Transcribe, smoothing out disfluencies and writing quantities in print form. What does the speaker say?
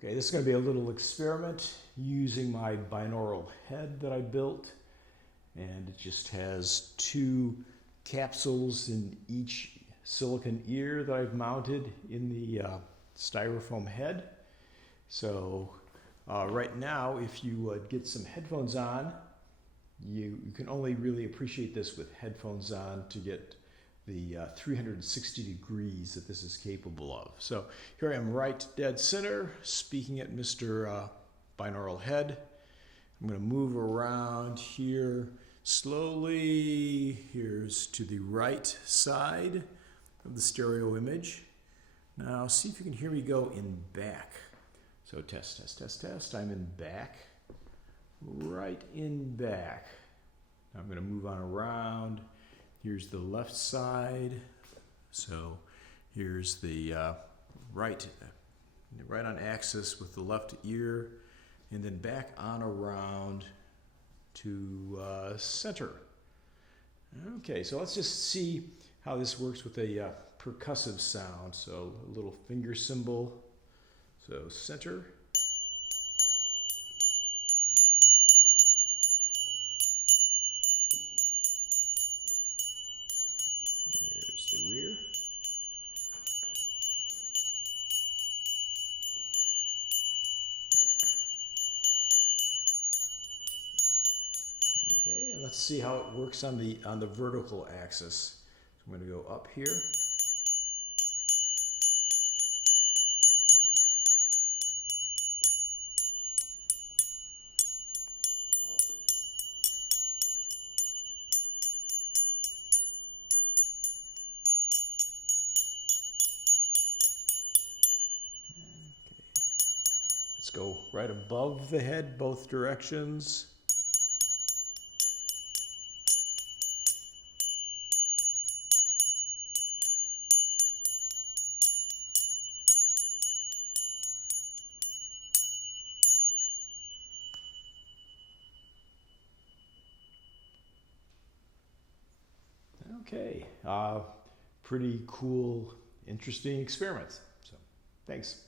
Okay, this is going to be a little experiment using my binaural head that I built, and it just has two capsules in each silicon ear that I've mounted in the styrofoam head. So right now, if you get some headphones on, you can only really appreciate this with headphones on to get the 360 degrees that this is capable of. So here I am right dead center, speaking at Mr. Binaural Head. I'm going to move around here slowly. Here's to the right side of the stereo image. Now see if you can hear me go in back. So test, test, test, test. I'm in back, right in back. Now I'm going to move on around. Here's the left side. So here's the right on axis with the left ear, and then back on around to center. Okay, so let's just see how this works with a percussive sound. So a little finger cymbal. So center. There's the rear. Okay, and let's see how it works on the vertical axis. So I'm going to go up here. Let's go right above the head, both directions. Okay, pretty cool, interesting experiment. So, thanks.